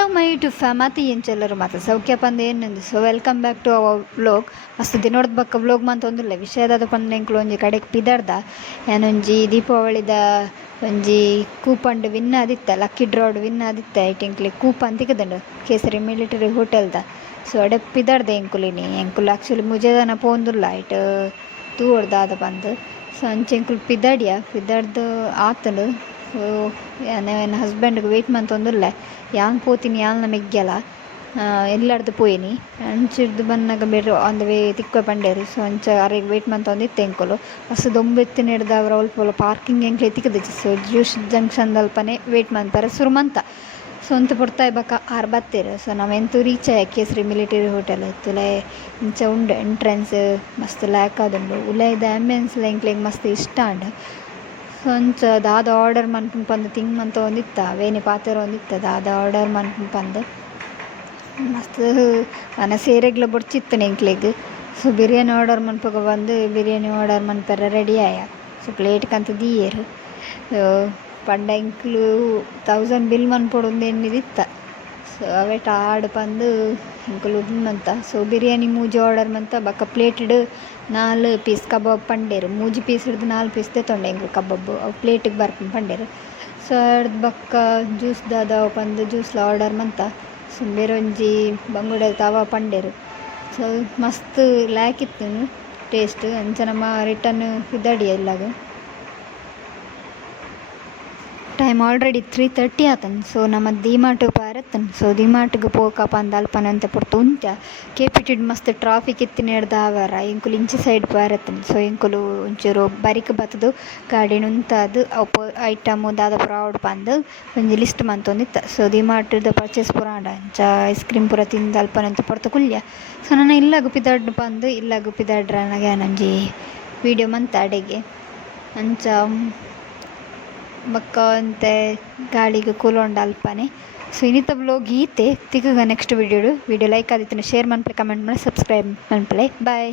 Hello my YouTube ಫ್ಯಾಮತಿ ಎಂಚೆಲ್ಲರು ಮಾತ್ರ ಸೌಖ್ಯ ಪಂದು ಏನಂದು so welcome back to our vlog ಮಸ್ತ್ ದಿನೋಡ್ದು ಬಕ್ಕ ವ್ಲೋಗ್ ಮಂತ ಒಂದಿಲ್ಲ ವಿಷಯದಾದ ಪಂದು ಎಂಕ್ಲು ಒಂಜಿ ಕಡೆಗೆ ಪಿದಾಡ್ದ ಏನೊಂಜಿ ದೀಪಾವಳಿದ ಒಂಜಿ ಕೂಪಂಡ್ ವಿನ್ ಆದಿತ್ತ ಲಕ್ಕಿ ಡ್ರಾಡ್ ವಿನ್ ಆದಿತ್ತ ಐಟಿಂಕ್ಲಿ ಕೂಪನ್ ತಿಕ್ಕದಂಡು ಕೇಸರಿ ಮಿಲಿಟರಿ ಹೋಟೆಲ್ದ ಸೊ ಅಡೆ ಪಿದಾಡ್ದೆ ಎಂಕುಲಿನಿ ಎಂಕುಲು ಆ್ಯಕ್ಚುಲಿ ಮುಜೆದನ ಪೋಂದುಲ್ಲ ಐಟ್ ತೂವಡ್ದಾದ ಪಂದು ಸೊ ಅಂಚೆ ಎಂಕುಲು ಪಿದಾಡ್ದು ಆತನು ಸೊ ನನ್ನ ಹಸ್ಬೆಂಡ್ಗೆ ವೆಯ್ಟ್ ಮಂತೊಂದುಲ್ಲ ಯಾಂಗ್ ಪೋತೀನಿ ಯಾಲ್ನ ಮೆಗ್ಗ್ಯಲ ಎಲ್ಲಾರ್ದು ಪೋಯಿನಿ ಅಂಚಿರ್ದು ಬನ್ನಾಗ ಬೇರೆ ಆನ್ ದ ವೇ ತಿಕ್ಕ ಪಂಡೇರು ಸೊ ಅಂಚ ಅರೆಗ್ ವೆಯ್ಟ್ ಮಂತೊಂದಿತ್ತೆ ಎಂಕುಲು ಮಸ್ತ್ ದೊಂಬೆತ್ತಿನ ಹಿಡ್ದು ಅವ್ರ ಒಲ್ಪ ಪಾರ್ಕಿಂಗ್ ಎಂಕ್ಲೆ ತಿಕ್ಕದಿಚ್ಚಿ ಸೊ ಜ್ಯೂಸ್ ಜಂಕ್ಷನ್ ದಲ್ಪನೆ ವೆಯ್ಟ್ ಮಂತಾರೆ ಸುರುಮಂತ ಸೊ ಅಂತು ಪುಡ್ತಾಯಿ ಬಕ್ಕ ಆರು ಬತ್ತೇರು ಸೊ ನಾವೆಂತೂ ರೀಚ್ ಆಯ ಕೇಸರಿ ಮಿಲಿಟರಿ ಹೋಟೆಲ್ ತುಲೆ ಇಂಚ ಉಂಡು ಎಂಟ್ರೆನ್ಸ್ ಮಸ್ತ್ ಲ್ಯಾಕ್ ಆದುಂಡು ಉಲಾಯ್ದ ಆ್ಯಂಬಿಯನ್ಸ್ಲ ಎಂಕ್ಲೆಗ್ ಮಸ್ತ್ ಇಷ್ಟ ಅಂಡ್ ಸೊ ಅಂಚ ದಾದ ಆರ್ಡರ್ ಮನ್ಪುಂಡು ಪಂದು ತಿಂಗ್ ಮಂತ ಒಂದಿತ್ತ ವೇಣಿ ಪಾತೆರ ಒಂದಿತ್ತ ದಾದ ಆರ್ಡರ್ ಮನ್ಪುಂಡು ಪಂದು ಮಸ್ತ್ ಮನ ಸೇರೆಗ್ಲ ಬೊಡ್ಚಿತ್ತು ಎಂಕ್ಲೆಗ್ ಸೊ ಬಿರಿಯಾನಿ ಆರ್ಡರ್ ಮನ್ಪಗ ಬಂದು ಬಿರಿಯಾನಿ ಆರ್ಡರ್ ಮನ್ಪರ ರೆಡಿ ಆಯ ಸೊ ಪ್ಲೇಟ್ ಕಂತ ದೀಯೇರು ಪಂಡ ಎಂಕ್ಲು 1000 ಬಿಲ್ ಮನ್ಪೊಡು ಎನ್ನಿದಿತ್ತ ಸೊ ಅವೇಟ ಆಡು ಪಂದು ಎಂಕುಲು ಮಂತ ಸೊ ಬಿರಿಯಾನಿ ಮೂಜಿ ಆರ್ಡರ್ ಮಂತ ಬಕ್ಕ ಪ್ಲೇಟ್ಡ್ 4 ಪೀಸ್ ಕಬಾಬ್ ಪಂಡೇರು ಮೂಜಿ ಪೀಸ್ ಹಿಡ್ದು 4 ಪೀಸ್ ತೆತ್ತೊಂಡೆ ಎಂಕುಲು ಕಬಾಬ್ ಅವು ಪ್ಲೇಟಿಗೆ ಬರ್ಪುಂಡು ಪಂಡೇರು ಸೊ ಹಿಡ್ದು ಬಕ್ಕ ಜ್ಯೂಸ್ ದಾದ ಪಂದು ಜ್ಯೂಸ್ಲ ಆರ್ಡರ್ ಮಂತ ಸೊ ಬೇರೊಂಜಿ ಬಂಗುಡೆ ತವ ಪಂಡೇರು ಸೊ ಮಸ್ತ್ ಲ್ಯಾಕಿತ್ತು ಟೇಸ್ಟ್ ಅಂಚ ನಮ್ಮ ರಿಟರ್ನ್ ಇದ್ದಡಿ ಎಲ್ಲಾಗ ಟೈಮ್ ಆಲ್ರೆಡಿ 3:30 ಆತನ್ ಸೊ ನಮ್ಮ ಡಿಮಾರ್ಟ್ ಪಾರತ್ತನ್ ಸೊ ಡಿಮಾರ್ಟ್ಗೆ ಪೋಕಪ್ಪ ಅಂದ ಅಲ್ಪನಂತೆ ಪುರ್ತು ಉಂತ್ಯ ಕೇಪಿಟಿಡ್ ಮಸ್ತ್ ಟ್ರಾಫಿಕ್ ಇತ್ತಿನ ಹಿಡ್ದು ಆವಾರ ಎಂಕುಲು ಇಂಚಿ ಸೈಡ್ ಪಾರತ್ತನ್ ಸೊ ಎಂಕುಲು ಒಂಚೂರು ಬರಿಕ್ ಬತ್ತದು ಗಾಡಿ ಉಂತಾದು ಅವು ಐಟಮು ದಾದ ಪ್ರಾಡ್ ಪಂದು ಒಂಜಿ ಲಿಸ್ಟ್ ಮಂತೊಂದಿತ್ತ ಸೊ ಡಿಮಾರ್ಟ್ದ ಪರ್ಚೇಸ್ ಪುರಾಂಡ ಅಂಚ ಐಸ್ ಕ್ರೀಮ್ ಪೂರ ತಿಂದು ಅಲ್ಪನಂತೆ ಪುರ್ತು ಕುಲ್ಯ ಸೊ ನಾನು ಇಲ್ಲ ಗುಪ್ಪಿದಾಡ್ಡು ಪಂದು ಇಲ್ಲ ಗುಪ್ಪಿದಾಡ್ರ ನನಗೆ ಒಂಜಿ ವೀಡಿಯೋ ಮಂತ ಅಡೆಗೆ ಅಂಚ ಬಕ್ಕ ಅಂತೆ ಗಾಳಿಗೆ ಕೂಲೊಂಡ ಅಲ್ಪನೆ ಸೊ ಇನ್ನಿತ ವ್ಲೋಗ್ ಈತೆ ತಿಕ್ಕಗ ನೆಕ್ಸ್ಟ್ ವಿಡಿಯೋ ಲೈಕ್ ಆದಿತ್ತು ಶೇರ್ ಮನ್ಪಲೆ ಕಮೆಂಟ್ ಮಾಡಿ ಸಬ್ಸ್ಕ್ರೈಬ್ ಮನ್ಪಲೆ ಬಾಯ್.